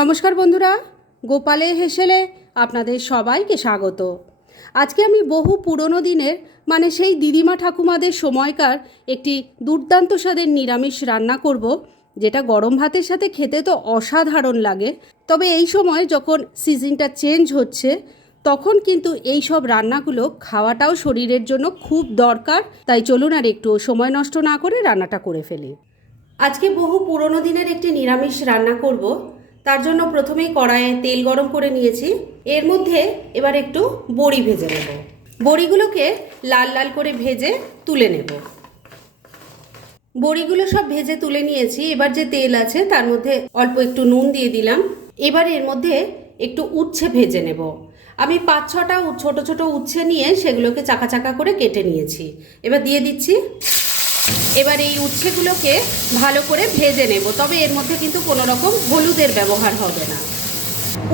নমস্কার বন্ধুরা, গোপালে হেসেলে আপনাদের সবাইকে স্বাগত। আজকে আমি বহু পুরনো দিনের মানে সেই দিদিমা ঠাকুমাদের সময়কার একটি দুর্দান্ত স্বাদের নিরামিষ রান্না করব, যেটা গরম ভাতের সাথে খেতে তো অসাধারণ লাগে। তবে এই সময় যখন সিজনটা চেঞ্জ হচ্ছে, তখন কিন্তু এই সব রান্নাগুলো খাওয়াটাও শরীরের জন্য খুব দরকার। তাই চলুন আর একটু সময় নষ্ট না করে রান্নাটা করে ফেলি। আজকে বহু পুরনো দিনের একটি নিরামিষ রান্না করব তার জন্য প্রথমেই কড়াইয়ে তেল গরম করে নিয়েছি। এর মধ্যে এবার একটু বড়ি ভেজে নেব। বড়িগুলোকে লাল লাল করে ভেজে তুলে নেব। বড়িগুলো সব ভেজে তুলে নিয়েছি। এবার যে তেল আছে তার মধ্যে অল্প একটু নুন দিয়ে দিলাম। এবার এর মধ্যে একটু উচ্ছে ভেজে নেব। আমি পাঁচ ছটা ছোট ছোট উচ্ছে নিয়ে সেগুলোকে চাকা চাকা করে কেটে নিয়েছি। এবার দিয়ে দিচ্ছি এবার এই উচ্ছেগুলোকে ভালো করে ভেজে নেব, তবে এর মধ্যে কিন্তু কোনো রকম হলুদের ব্যবহার হবে না।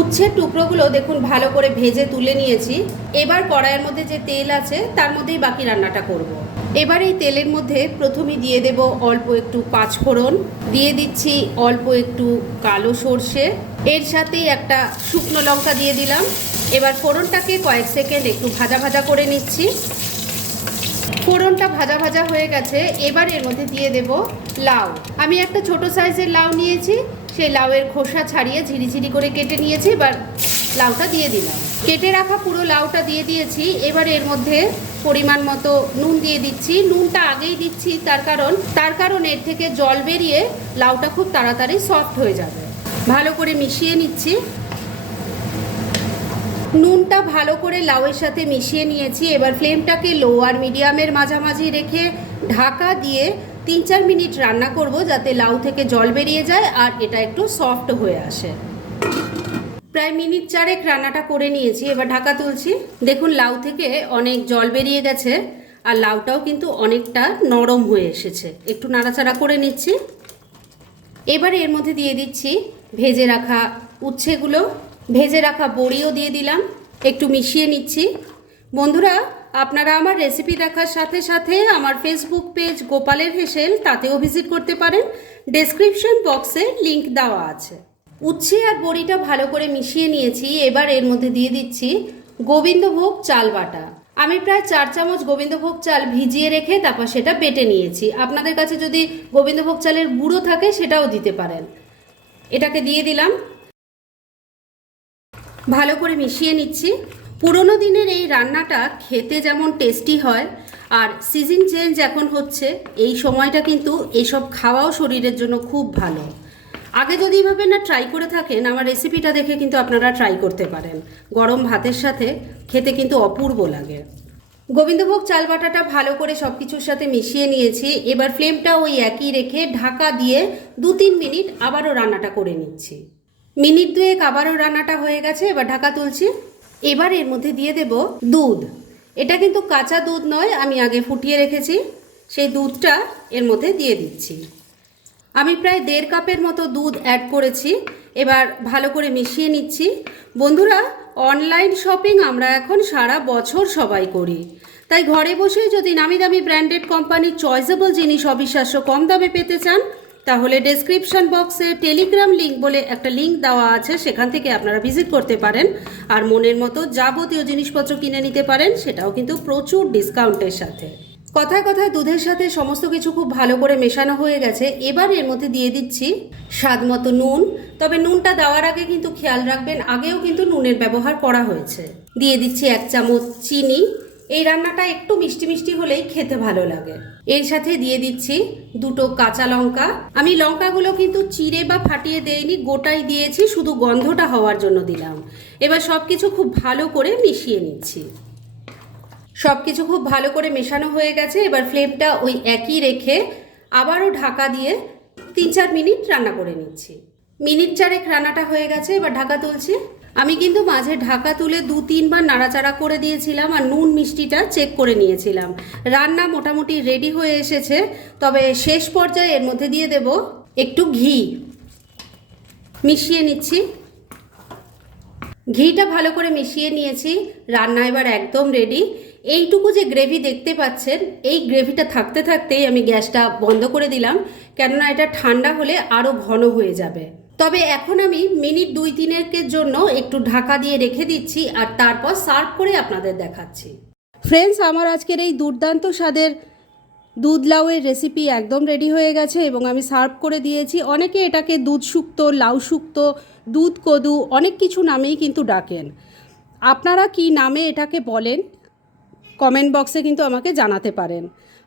উচ্ছের টুকরোগুলো দেখুন, ভালো করে ভেজে তুলে নিয়েছি। এবার কড়াইয়ের মধ্যে যে তেল আছে, তার মধ্যেই বাকি রান্নাটা করব। এবার এই তেলের মধ্যে প্রথমে দিয়ে দেব অল্প একটু পাঁচফোড়ন, দিয়ে দিচ্ছি অল্প একটু কালো সর্ষে, এর সাথেই একটা শুকনো লঙ্কা দিয়ে দিলাম। এবার ফোড়নটাকে কয়েক সেকেন্ড একটু ভাজা ভাজা করে নিচ্ছি। ফোড়নটা ভাজা ভাজা হয়ে গেছে, এবার এর মধ্যে দিয়ে দেব লাউ। আমি একটা ছোট সাইজের লাউ নিয়েছি, সেই লাউয়ের খোসা ছাড়িয়ে ঝিরিঝিরি করে কেটে নিয়েছি, এবার লাউটা দিয়ে দিলাম। কেটে রাখা পুরো লাউটা দিয়ে দিয়েছি, এবার এর মধ্যে পরিমাণ মতো নুন দিয়ে দিচ্ছি। নুনটা আগেই দিচ্ছি, তার কারণ তার কারণ এর থেকে জল বেরিয়ে লাউটা খুব তাড়াতাড়ি সফট হয়ে যাবে। ভালো করে মিশিয়ে নিচ্ছি। নুনটা ভালো করে লাউয়ের সাথে মিশিয়ে নিয়েছি। এবার ফ্লেমটাকে লো আর মিডিয়ামের মাঝামাঝি রেখে ঢাকা দিয়ে তিন চার মিনিট রান্না করব যাতে লাউ থেকে জল বেরিয়ে যায় আর এটা একটু সফট হয়ে আসে। প্রায় মিনিট চারেক রান্নাটা করে নিয়েছি, এবার ঢাকা তুলছি। দেখুন, লাউ থেকে অনেক জল বেরিয়ে গেছে আর লাউটাও কিন্তু অনেকটা নরম হয়ে এসেছে। একটু নাড়াচাড়া করে নিচ্ছি। এবার এর মধ্যে দিয়ে দিচ্ছি ভেজে রাখা উচ্ছেগুলো। ভেজে রাখা বড়িও দিয়ে দিলাম। একটু মিশিয়ে নিচ্ছি। বন্ধুরা, আপনারা আমার রেসিপি দেখার সাথে সাথে আমার ফেসবুক পেজ গোপালের হেসেল তাতেও ভিজিট করতে পারেন। ডেসক্রিপশন বক্সে লিংক দেওয়া আছে। উচ্ছে আর বড়িটা ভালো করে মিশিয়ে নিয়েছি। এবার এর মধ্যে দিয়ে দিচ্ছি গোবিন্দভোগ চাল বাটা। আমি প্রায় চার চামচ গোবিন্দভোগ চাল ভিজিয়ে রেখে তারপর সেটা বেটে নিয়েছি। আপনাদের কাছে যদি গোবিন্দভোগ চালের গুঁড়ো থাকে সেটাও দিতে পারেন। এটাকে দিয়ে দিলাম। ভালো করে মিশিয়ে নিচ্ছি। পুরোনো দিনের এই রান্নাটা খেতে যেমন টেস্টি হয়, আর সিজন চেঞ্জ এখন হচ্ছে, এই সময়টা কিন্তু এইসব খাওয়াও শরীরের জন্য খুব ভালো। আগে যদি এইভাবে না ট্রাই করে থাকেন, আমার রেসিপিটা দেখে কিন্তু আপনারা ট্রাই করতে পারেন। গরম ভাতের সাথে খেতে কিন্তু অপূর্ব লাগে। গোবিন্দভোগ চাল বাটাটা ভালো করে সব কিছুর সাথে মিশিয়ে নিয়েছি। এবার ফ্লেমটা ওই একই রেখে ঢাকা দিয়ে দু তিন মিনিট আবারও রান্নাটা করে নিচ্ছি। মিনিট দুয়েক আবারও রান্নাটা হয়ে গেছে, এবার ঢাকা তুলছি। এবার এর মধ্যে দিয়ে দেব দুধ। এটা কিন্তু কাঁচা দুধ নয়, আমি আগে ফুটিয়ে রেখেছি। সেই দুধটা এর মধ্যে দিয়ে দিচ্ছি। আমি প্রায় দেড় কাপের মতো দুধ অ্যাড করেছি। এবার ভালো করে মিশিয়ে নিচ্ছি। বন্ধুরা অনলাইন শপিং আমরা এখন সারা বছর সবাই করি। তাই ঘরে বসেই যদি নামি দামি ব্র্যান্ডেড কোম্পানির চয়েসেবল জিনিস অবিশ্বাস্য কম দামে পেতে চান তাহলে ডেসক্রিপশন বক্সে টেলিগ্রাম লিঙ্ক বলে একটা লিঙ্ক দেওয়া আছে, সেখান থেকে আপনারা ভিজিট করতে পারেন। আর মনের মতো যাবতীয় জিনিসপত্র কিনে নিতে পারেন, সেটাও কিন্তু প্রচুর ডিসকাউন্টের সাথে। কথায় কথায় দুধের সাথে সমস্ত কিছু খুব ভালো করে মেশানো হয়ে গেছে। এবার এর মধ্যে দিয়ে দিচ্ছি স্বাদ মতো নুন। তবে নুনটা দেওয়ার আগে কিন্তু খেয়াল রাখবেন, আগেও কিন্তু নুনের ব্যবহার করা হয়েছে। দিয়ে দিচ্ছি এক চামচ চিনি। এই রান্নাটা একটু মিষ্টি মিষ্টি হলেই খেতে ভালো লাগে। এর সাথে দিয়ে দিচ্ছি দুটো কাঁচা লঙ্কা। আমি লঙ্কাগুলো কিন্তু চিড়ে বা ফাটিয়ে দেইনি, গোটাই দিয়েছি, শুধু গন্ধটা হওয়ার জন্য দিলাম। এবার সব কিছু খুব ভালো করে মিশিয়ে নিচ্ছি। সব কিছু খুব ভালো করে মেশানো হয়ে গেছে, এবার ফ্লেমটা ওই একই রেখে আবারও ঢাকা দিয়ে তিন চার মিনিট রান্না করে নিচ্ছি। মিনিট চারেক রান্নাটা হয়ে গেছে, এবার ঢাকা তুলছি। আমি কিন্তু মাঝে ঢাকা তুলে দু তিনবার নাড়াচাড়া করে দিয়েছিলাম আর নুন মিষ্টিটা চেক করে নিয়েছিলাম। রান্না মোটামুটি রেডি হয়ে এসেছে, তবে শেষ পর্যায়ে এর মধ্যে দিয়ে দেব একটু ঘি। মিশিয়ে নিচ্ছি। ঘিটা ভালো করে মিশিয়ে নিয়েছি, রান্না এবার একদম রেডি এইটুকু যে গ্রেভি দেখতে পাচ্ছেন, এই গ্রেভিটা থাকতে থাকতেই আমি গ্যাসটা বন্ধ করে দিলাম, কেননা এটা ঠান্ডা হলে আরও ঘন হয়ে যাবে। তবে এখন আমি মিনিট দুই তিনেকের জন্য একটু ঢাকা দিয়ে রেখে দিচ্ছি আর তারপর সার্ভ করে আপনাদের দেখাচ্ছি। ফ্রেন্ডস আমার আজকের এই দুর্দান্ত স্বাদের দুধ লাউয়ের রেসিপি একদম রেডি হয়ে গেছে এবং আমি সার্ভ করে দিয়েছি। অনেকে এটাকে দুধ শুক্তো, লাউ শুক্তো, দুধ কদু, অনেক কিছু নামেই কিন্তু ডাকেন। আপনারা কি নামে এটাকে বলেন কমেন্ট বক্সে কিন্তু আমাকে জানাতে পারেন।